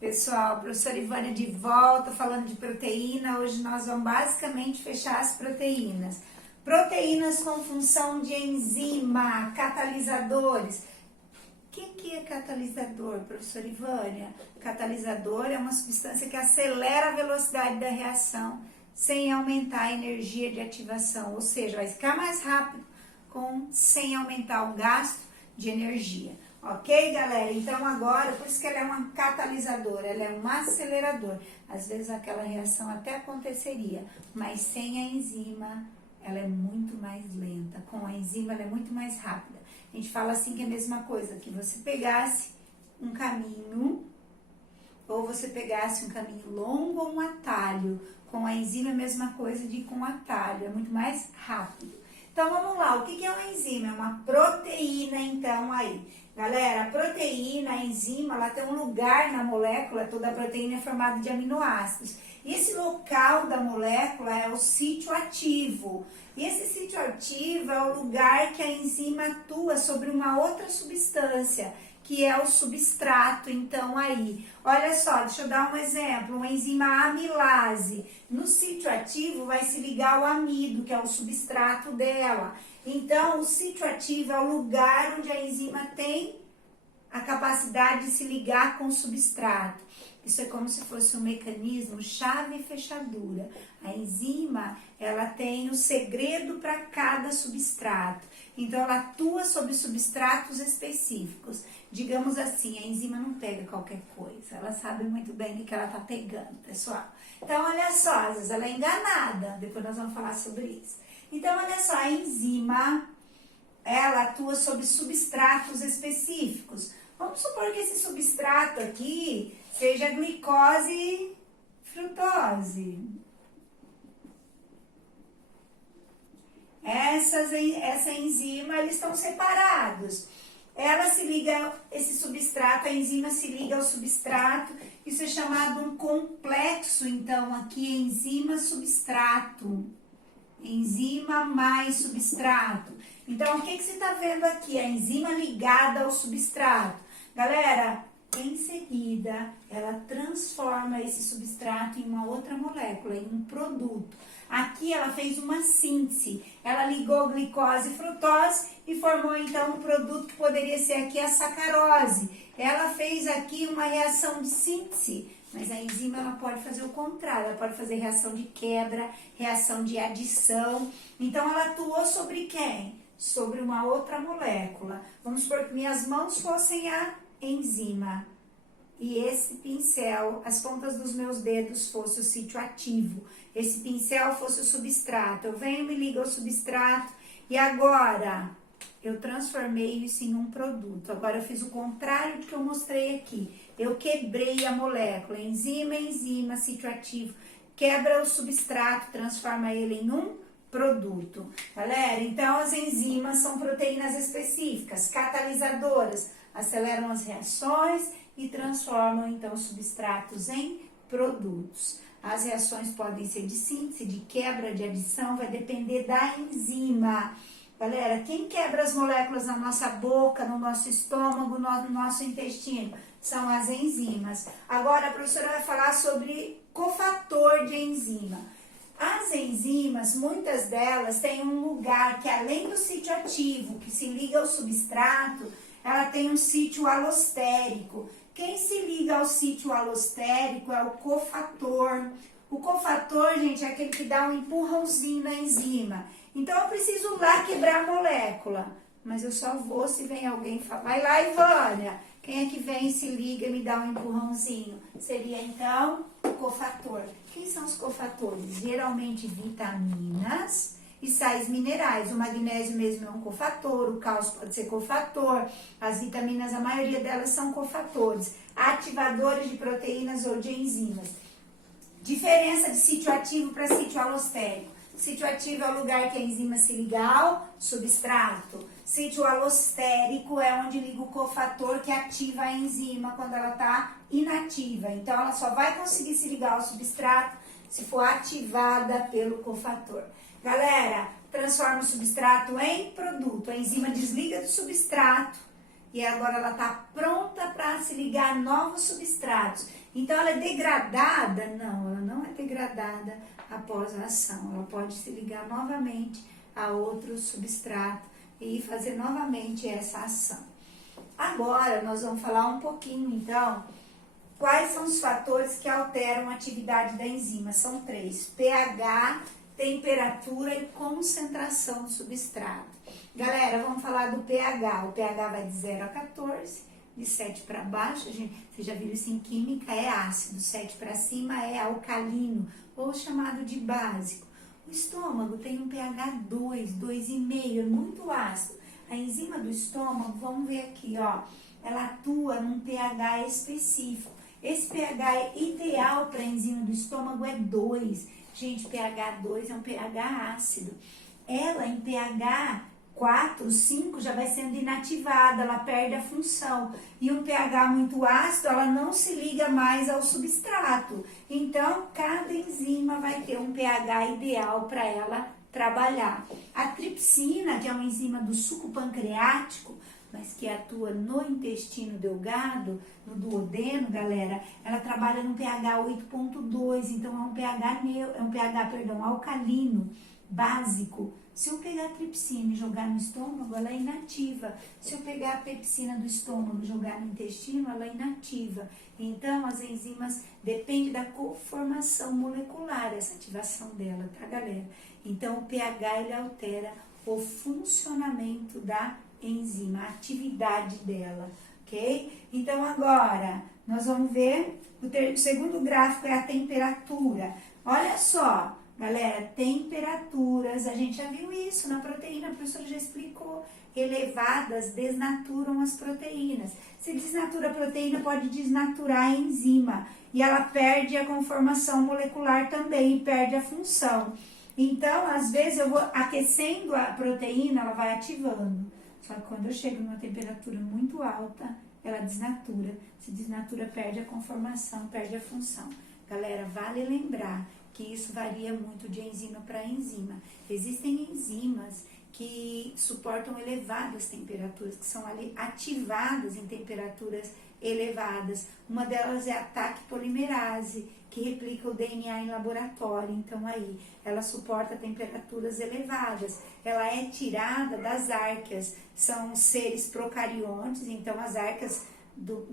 Pessoal, professora Ivânia de volta falando de proteína. Hoje nós vamos basicamente fechar as proteínas. Proteínas com função de enzima, catalisadores. O que é catalisador, professora Ivânia? Catalisador é uma substância que acelera a velocidade da reação sem aumentar a energia de ativação, ou seja, vai ficar mais rápido sem aumentar o gasto de energia. Ok, galera? Então agora, por isso que ela é uma catalisadora, ela é um acelerador. Às vezes aquela reação até aconteceria, mas sem a enzima ela é muito mais lenta. Com a enzima ela é muito mais rápida. A gente fala assim que é a mesma coisa, que você pegasse um caminho, ou você pegasse um caminho longo ou um atalho. Com a enzima é a mesma coisa de com atalho, é muito mais rápido. Então vamos lá, o que é uma enzima? É uma proteína, então, aí. Galera, a proteína, a enzima, ela tem um lugar na molécula, toda a proteína é formada de aminoácidos. E esse local da molécula é o sítio ativo. E esse sítio ativo é o lugar que a enzima atua sobre uma outra substância, que é o substrato. Então aí, olha só, deixa eu dar um exemplo, uma enzima amilase. No sítio ativo vai se ligar ao amido, que é o substrato dela. Então, o sítio ativo é o lugar onde a enzima tem a capacidade de se ligar com o substrato. Isso é como se fosse um mecanismo chave e fechadura. A enzima, ela tem o segredo para cada substrato. Então, ela atua sobre substratos específicos. Digamos assim, a enzima não pega qualquer coisa. Ela sabe muito bem o que ela está pegando, pessoal. Então, olha só, às vezes ela é enganada. Depois nós vamos falar sobre isso. Então, olha só, a enzima, ela atua sobre substratos específicos. Vamos supor que esse substrato aqui seja glicose e frutose. Essa enzima, eles estão separados. Ela se liga, esse substrato, a enzima se liga ao substrato. Isso é chamado um complexo, então, aqui, enzima-substrato. Enzima mais substrato. Então, o que você está vendo aqui? A enzima ligada ao substrato. Galera, em seguida, ela transforma esse substrato em uma outra molécula, em um produto. Aqui ela fez uma síntese. Ela ligou glicose e frutose e formou então um produto que poderia ser aqui a sacarose. Ela fez aqui uma reação de síntese. Mas a enzima ela pode fazer o contrário, ela pode fazer reação de quebra, reação de adição. Então ela atuou sobre quem? Sobre uma outra molécula. Vamos supor que minhas mãos fossem a enzima e esse pincel, as pontas dos meus dedos fosse o sítio ativo. Esse pincel fosse o substrato. Eu venho, me ligo ao substrato e agora eu transformei isso em um produto. Agora eu fiz o contrário do que eu mostrei aqui. Eu quebrei a molécula, enzima, sítio ativo, quebra o substrato, transforma ele em um produto. Galera, então as enzimas são proteínas específicas, catalisadoras, aceleram as reações e transformam então substratos em produtos. As reações podem ser de síntese, de quebra, de adição, vai depender da enzima. Galera, quem quebra as moléculas na nossa boca, no nosso estômago, no nosso intestino? São as enzimas. Agora a professora vai falar sobre cofator de enzima. As enzimas, muitas delas têm um lugar que além do sítio ativo, que se liga ao substrato, ela tem um sítio alostérico. Quem se liga ao sítio alostérico é o cofator. O cofator, gente, é aquele que dá um empurrãozinho na enzima. Então, eu preciso lá quebrar a molécula. Mas eu só vou se vem alguém falar, vai lá, Ivânia. Quem é que vem, se liga e me dá um empurrãozinho? Seria, então, o cofator. Quem são os cofatores? Geralmente, vitaminas e sais minerais. O magnésio mesmo é um cofator, o cálcio pode ser cofator. As vitaminas, a maioria delas são cofatores. Ativadores de proteínas ou de enzimas. Diferença de sítio ativo para sítio alostérico. Sítio ativo é o lugar que a enzima se liga ao substrato. Sítio alostérico é onde liga o cofator que ativa a enzima quando ela está inativa. Então, ela só vai conseguir se ligar ao substrato se for ativada pelo cofator. Galera, transforma o substrato em produto. A enzima desliga do substrato e agora ela está pronta para se ligar a novos substratos. Então, ela é degradada? Não, ela não é degradada após a ação. Ela pode se ligar novamente a outro substrato e fazer novamente essa ação. Agora, nós vamos falar um pouquinho, então, quais são os fatores que alteram a atividade da enzima. São 3: pH, temperatura e concentração do substrato. Galera, vamos falar do pH. O pH vai de 0 a 14, de 7 para baixo, você já viu isso em química, é ácido, 7 para cima é alcalino, ou chamado de básico. O estômago tem um pH 2, 2,5, é muito ácido. A enzima do estômago, vamos ver aqui, ó, ela atua num pH específico. Esse pH ideal para a enzima do estômago é 2. Gente, pH 2 é um pH ácido. Ela em pH 4, 5 já vai sendo inativada, ela perde a função. E um pH muito ácido, ela não se liga mais ao substrato. Então, cada enzima vai ter um pH ideal para ela trabalhar. A tripsina, que é uma enzima do suco pancreático, mas que atua no intestino delgado, no duodeno, galera, ela trabalha no pH 8,2, então é um pH alcalino, básico. Se eu pegar a tripsina e jogar no estômago, ela é inativa. Se eu pegar a pepsina do estômago e jogar no intestino, ela é inativa. Então, as enzimas dependem da conformação molecular, essa ativação dela, tá, galera? Então, o pH, ele altera o funcionamento da enzima, a atividade dela, ok? Então, agora, nós vamos ver, o segundo gráfico é a temperatura. Olha só, galera, temperaturas, a gente já viu isso na proteína, a professora já explicou, elevadas desnaturam as proteínas. Se desnatura a proteína, pode desnaturar a enzima, e ela perde a conformação molecular também, perde a função. Então, às vezes, eu vou aquecendo a proteína, ela vai ativando. Só que quando eu chego numa temperatura muito alta, ela desnatura. Se desnatura, perde a conformação, perde a função. Galera, vale lembrar que isso varia muito de enzima para enzima. Existem enzimas que suportam elevadas temperaturas, que são ali ativadas em temperaturas elevadas. Uma delas é a TAC polimerase, que replica o DNA em laboratório. Então, aí, ela suporta temperaturas elevadas. Ela é tirada das árqueas. São seres procariontes, então as árqueas do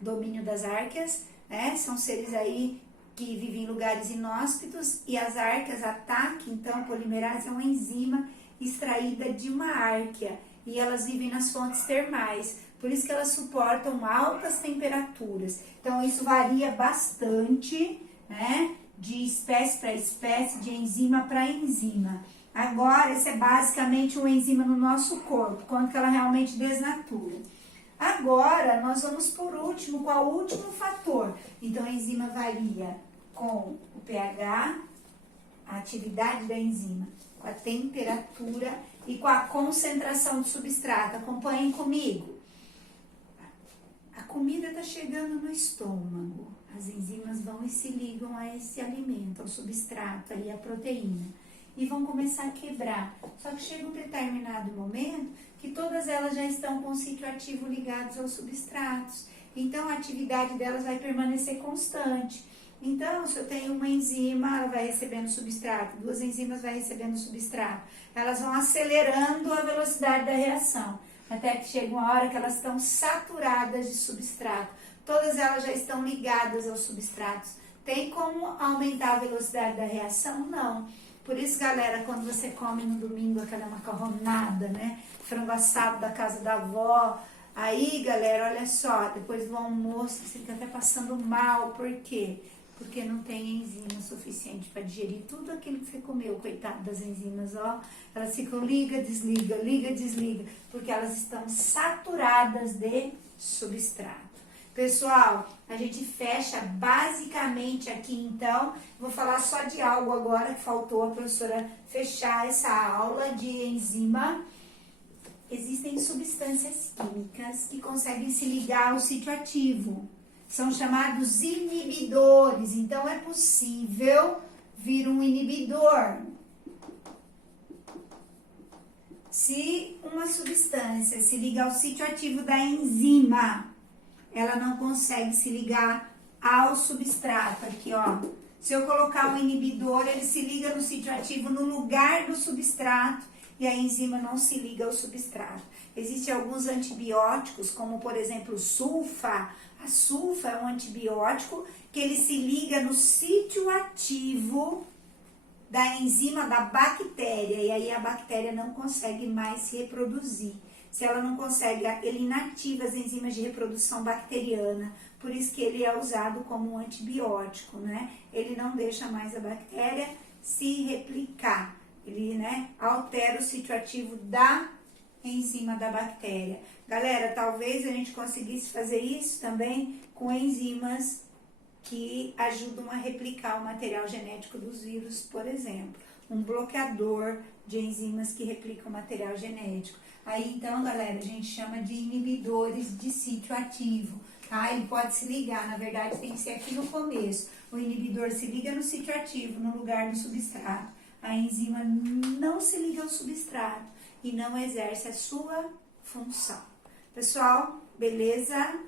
domínio das árqueas, né? São seres aí que vivem em lugares inóspitos, e as árqueas, a TAC, então, polimerase, é uma enzima extraída de uma árquea, e elas vivem nas fontes termais, por isso que elas suportam altas temperaturas. Então, isso varia bastante, né, de espécie para espécie, de enzima para enzima. Agora, essa é basicamente uma enzima no nosso corpo, quando que ela realmente desnatura. Agora, nós vamos por último, qual o último fator? Então, a enzima varia com o pH, a atividade da enzima, com a temperatura e com a concentração do substrato. Acompanhem comigo. A comida está chegando no estômago. As enzimas vão e se ligam a esse alimento, ao substrato, aí a proteína, e vão começar a quebrar. Só que chega um determinado momento que todas elas já estão com o sítio ativo ligados aos substratos. Então, a atividade delas vai permanecer constante. Então, se eu tenho uma enzima, ela vai recebendo substrato, duas enzimas vai recebendo substrato, elas vão acelerando a velocidade da reação, até que chega uma hora que elas estão saturadas de substrato. Todas elas já estão ligadas aos substratos. Tem como aumentar a velocidade da reação? Não. Por isso, galera, quando você come no domingo aquela macarronada, né? Frango assado da casa da avó. Aí, galera, olha só, depois do almoço você fica até passando mal. Por quê? Porque não tem enzima suficiente para digerir tudo aquilo que você comeu. Coitado das enzimas, ó. Elas ficam liga, desliga, porque elas estão saturadas de substrato. Pessoal, a gente fecha basicamente aqui, então. Vou falar só de algo agora que faltou a professora fechar essa aula de enzima. Existem substâncias químicas que conseguem se ligar ao sítio ativo. São chamados inibidores. Então, é possível vir um inibidor. Se uma substância se liga ao sítio ativo da enzima, ela não consegue se ligar ao substrato. Aqui, ó. Se eu colocar um inibidor, ele se liga no sítio ativo no lugar do substrato e a enzima não se liga ao substrato. Existem alguns antibióticos, como por exemplo sulfa. A sulfa é um antibiótico que ele se liga no sítio ativo da enzima da bactéria, e aí a bactéria não consegue mais se reproduzir. Se ela não consegue, ele inativa as enzimas de reprodução bacteriana, por isso que ele é usado como um antibiótico, né? Ele não deixa mais a bactéria se replicar, ele, né, altera o sítio ativo da enzima da bactéria. Galera, talvez a gente conseguisse fazer isso também com enzimas que ajudam a replicar o material genético dos vírus, por exemplo. Um bloqueador de enzimas que replicam o material genético. Aí, então, galera, a gente chama de inibidores de sítio ativo, tá? Ele pode se ligar, na verdade, tem que ser aqui no começo. O inibidor se liga no sítio ativo, no lugar do substrato. A enzima não se liga ao substrato e não exerce a sua função. Pessoal, beleza?